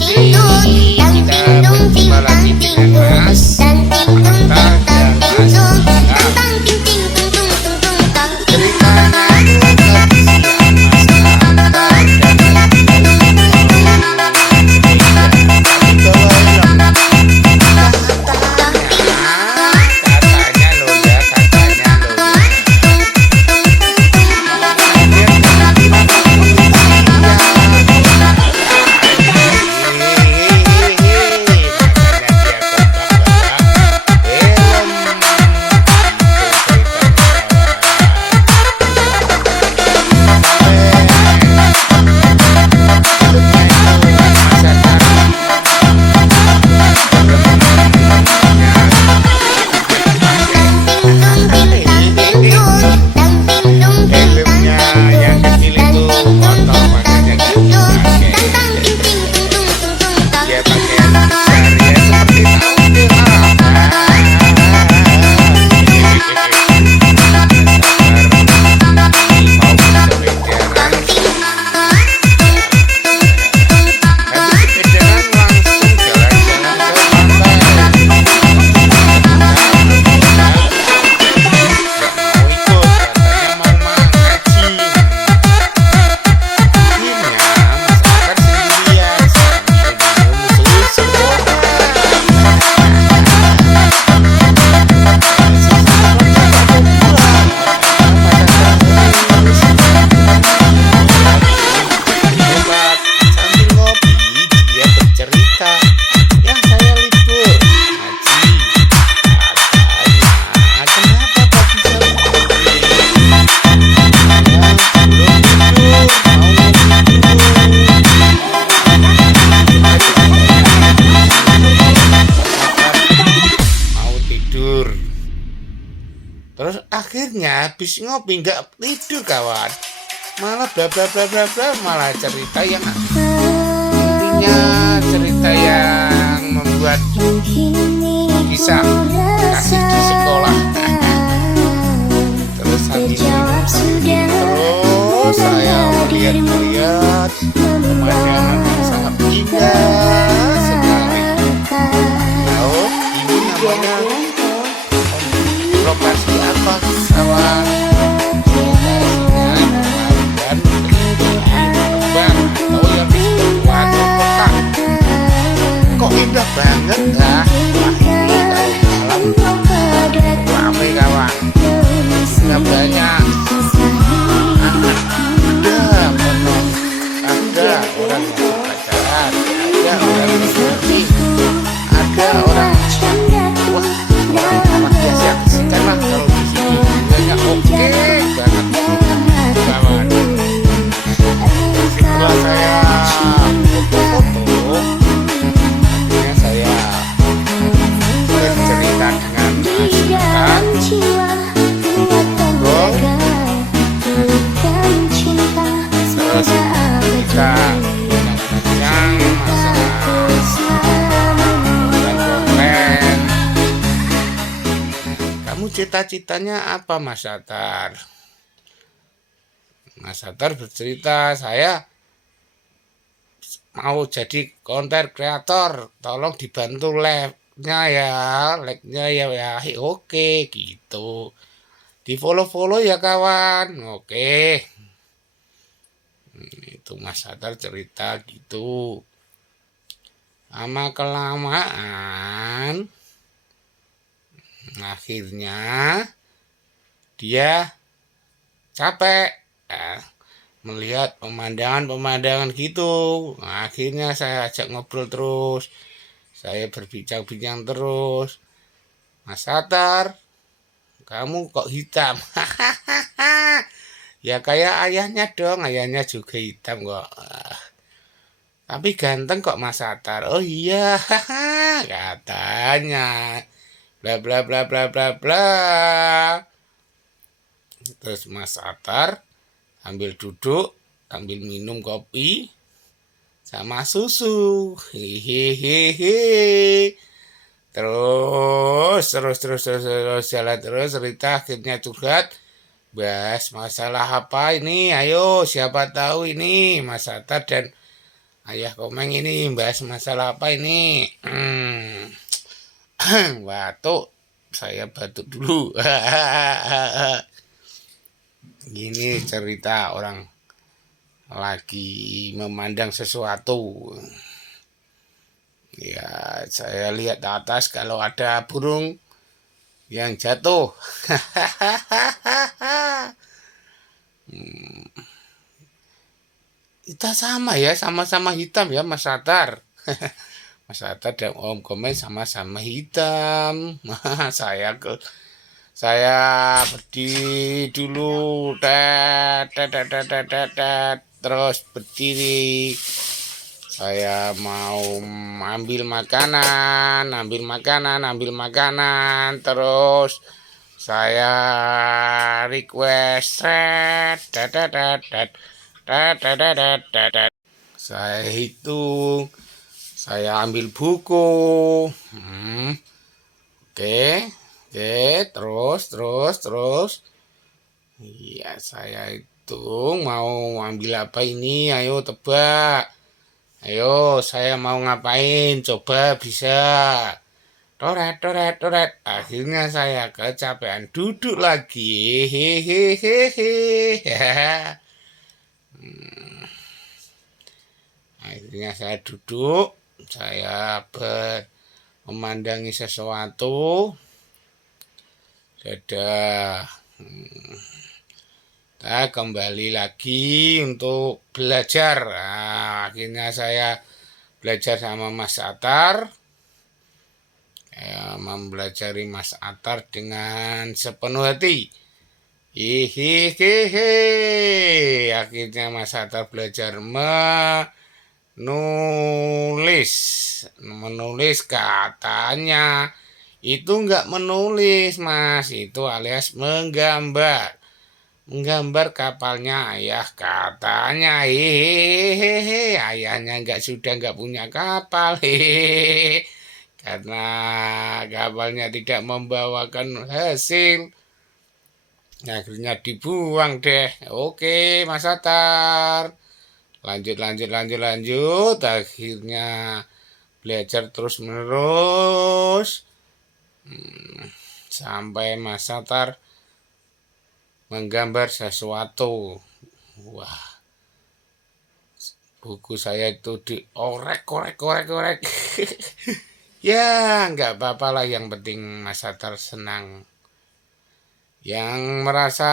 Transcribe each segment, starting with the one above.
sini kita berjumpa lagi dengan Mas Hatta dan Mas Ilham. Ceritanya kebersihan Mas Hatta dan Mas Ilham. Katanya loh ya, katanya loh ya. Helmnya yang kecil itu kotor, makanya gak dipakai. Dia pakai yang besar ya, seperti tahu deh lah. Mau bersepedaan, habis sepedaan langsung jalan-jalan ke pantai. Gak mau ikut, katanya mau ngaji. Akhirnya Mas Akar sendirian sambil minum susu hebat. Sambil ngopi dia bercerita, ya saya libur ngaji. Katanya, kenapa kok bisa ngopi? Ya, belum tidur, mau tidur. Terus akhirnya habis ngopi nggak tidur kawan, malah bla bla bla bla bla, malah cerita yang intinya cerita yang membuat kisah kasih di sekolah. Terus sambil terus saya melihat pemandangan yang sangat indah sekali. Tahu ini namanya lokasi apa kawan? Dan terbang atau yang disebut kotak. Kok indah banget lah. Wah, ini kalau malam ramai kawan, nggak banyak. Ada penuh, ada orang yang suka jalan, ada orang yang shopping, ada orang wah orang biasa kan lah kalau di sini banyak oke banget kawan. Setelah saya foto-foto, akhirnya saya bercerita dengan Mas Hatta. Terus kita bincang masalah konten. Kamu cita-citanya apa Mas Hatta? Mas Hatta bercerita, saya mau jadi konten kreator, tolong dibantu like-nya ya, oke gitu. Di follow ya kawan, oke. Itu Mas Hatta cerita gitu. Lama kelamaan akhirnya dia capek melihat pemandangan gitu. Akhirnya saya ajak ngobrol terus, saya berbincang-bincang terus. Mas Hatta, kamu kok hitam? Ya kayak ayahnya dong, ayahnya juga hitam kok. Tapi ganteng kok Mas Hatta. Oh iya, katanya. Bla bla bla bla bla bla. Terus Mas Hatta sambil duduk, sambil minum kopi sama susu. Hehehe. Terus jalan terus cerita, akhirnya curhat. Bahas masalah apa ini? Ayo, siapa tahu ini Mas Hatta dan Ayah Komeng ini bahas masalah apa ini? Batuk. Saya batuk dulu. Gini cerita orang lagi memandang sesuatu. Ya, saya lihat di atas kalau ada burung yang jatuh. Kita sama ya, sama-sama hitam ya Mas Satar. Mas Satar dan Om Komeng sama-sama hitam. Saya berdiri dulu, terus berdiri. Saya mau ambil makanan, terus saya request, saya hitung, saya ambil buku, oke, terus, iya saya hitung mau ambil apa ini, ayo tebak, ayo saya mau ngapain, coba bisa, toret, akhirnya saya kecapean duduk lagi, hehehe. Akhirnya saya duduk, saya memandangi sesuatu, sudah kita kembali lagi untuk belajar. Nah, akhirnya saya belajar sama Mas Atar, mempelajari Mas Atar dengan sepenuh hati. Hihihihi. Akhirnya Mas Atar belajar menulis katanya itu enggak menulis Mas, itu alias menggambar kapalnya ayah katanya. Hehehe, ayahnya sudah enggak punya kapal, hehehe, karena kapalnya tidak membawakan hasil, akhirnya dibuang deh. Oke Mas Atar, lanjut, akhirnya belajar terus menerus sampai Mas Atar menggambar sesuatu. Wah, buku saya itu diorek. Ya nggak apa-apa lah, yang penting Mas Atar senang. Yang merasa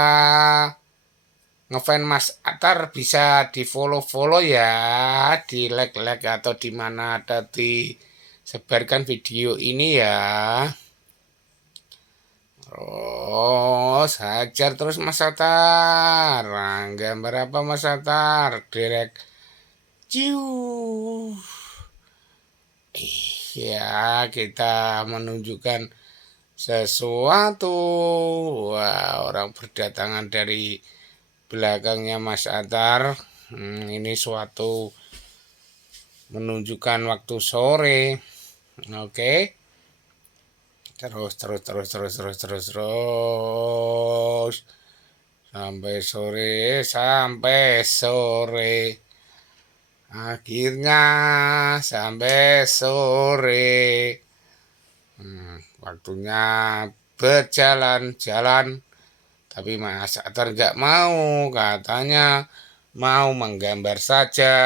ngefans Mas Atar bisa di follow ya, di like atau di mana ada disebarkan video ini ya. Terus hajar terus Mas Atar. Nah, gambar apa Mas Atar? Direct ciu. Ya, kita menunjukkan sesuatu. Wah, orang berdatangan dari belakangnya Mas Atar. Ini suatu menunjukkan waktu sore. Oke. Terus sampai sore. Akhirnya sampai sore. Waktunya berjalan-jalan, tapi Mas Atar nggak mau, katanya mau menggambar saja.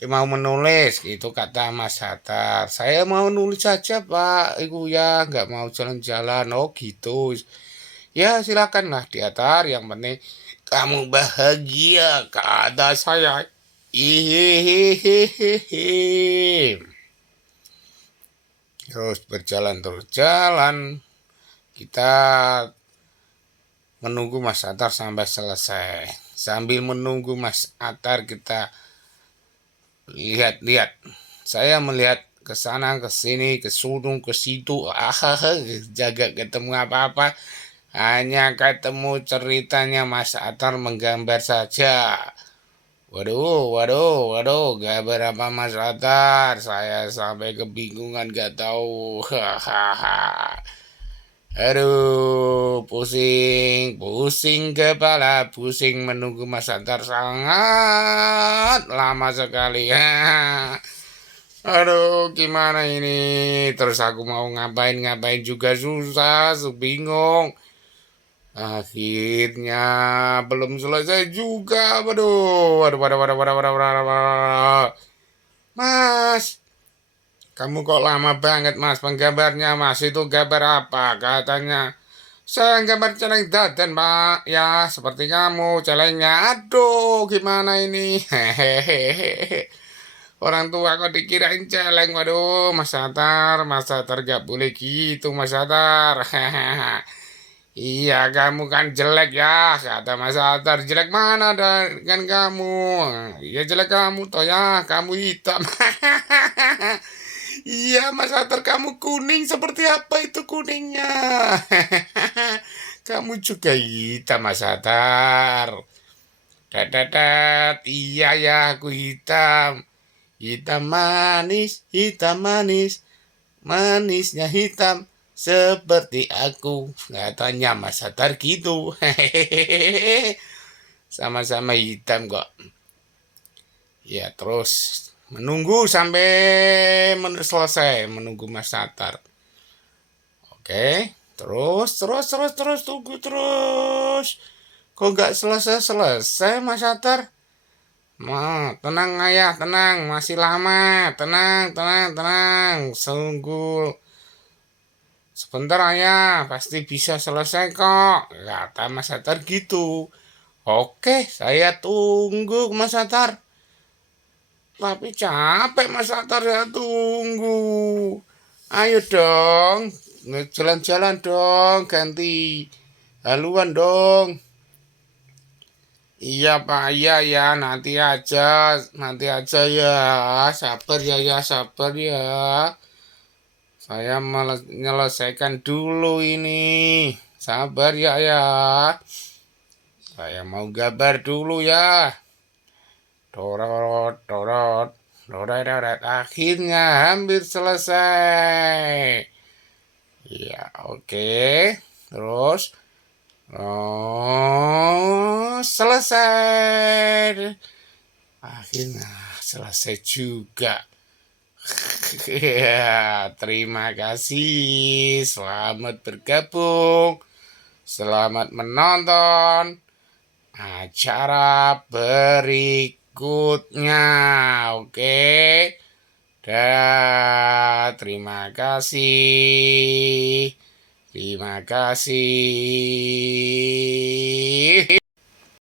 Mau menulis, itu kata Mas Atar. Saya mau nulis saja Pak, Ibu ya, nggak mau jalan-jalan. Oh gitu. Ya silakanlah di Atar, yang penting kamu bahagia, kata saya. Hihihihihi. Terus berjalan, kita menunggu Mas Atar sampai selesai. Sambil menunggu Mas Atar, kita lihat, saya melihat ke sana ke sini, ke sulung ke situ, jaga ketemu apa-apa, hanya ketemu ceritanya Mas Atar menggambar saja. Waduh, gambar apa Mas Atar? Saya sampai kebingungan, gak tahu. Aduh, pusing, pusing kepala, pusing menunggu Mas Antar sangat lama sekali. Aduh, gimana ini? Terus aku mau ngapain-ngapain juga susah, bingung. Akhirnya belum selesai juga. Waduh, waduh, waduh, waduh, waduh, waduh, waduh, waduh. Mas, kamu kok lama banget mas penggambarnya mas, itu gambar apa katanya? Saya gambar celeng dadan pak, ya seperti kamu celengnya. Aduh gimana ini? Hehehe. Orang tua kok dikirain celeng. Waduh Mas Satar gak boleh gitu Mas Satar. Iya kamu kan jelek ya, kata Mas Satar. Jelek mana kan kamu? Iya jelek kamu toh ya, kamu hitam. Iya, Mas Atar, kamu kuning. Seperti apa itu kuningnya? Kamu juga hitam, Mas Atar. Dadat, iya ya, aku hitam. Hitam manis, hitam manis. Manisnya hitam seperti aku. Katanya Mas Atar gitu. Sama-sama hitam kok. Ya, terus menunggu sampai selesai menunggu Mas Satar. Oke, terus tunggu terus. Kok nggak selesai Mas Satar? Tenang ayah, tenang, masih lama. Tenang. Sungguh sebentar ayah, pasti bisa selesai kok. Kata Mas Satar gitu. Oke, saya tunggu Mas Satar. Tapi capek Mas Satar ya tunggu. Ayo dong, jalan-jalan dong, ganti haluan dong. Iya Pak, iya ya, nanti aja ya, sabar ya. Saya menyelesaikan dulu ini, sabar ya. Saya mau gambar dulu ya. Dorot. Akhirnya hampir selesai. Ya, oke. Terus, selesai. Akhirnya selesai juga. Ya, terima kasih. Selamat bergabung. Selamat menonton acara berikutnya. Oke. Terima kasih. Terima kasih.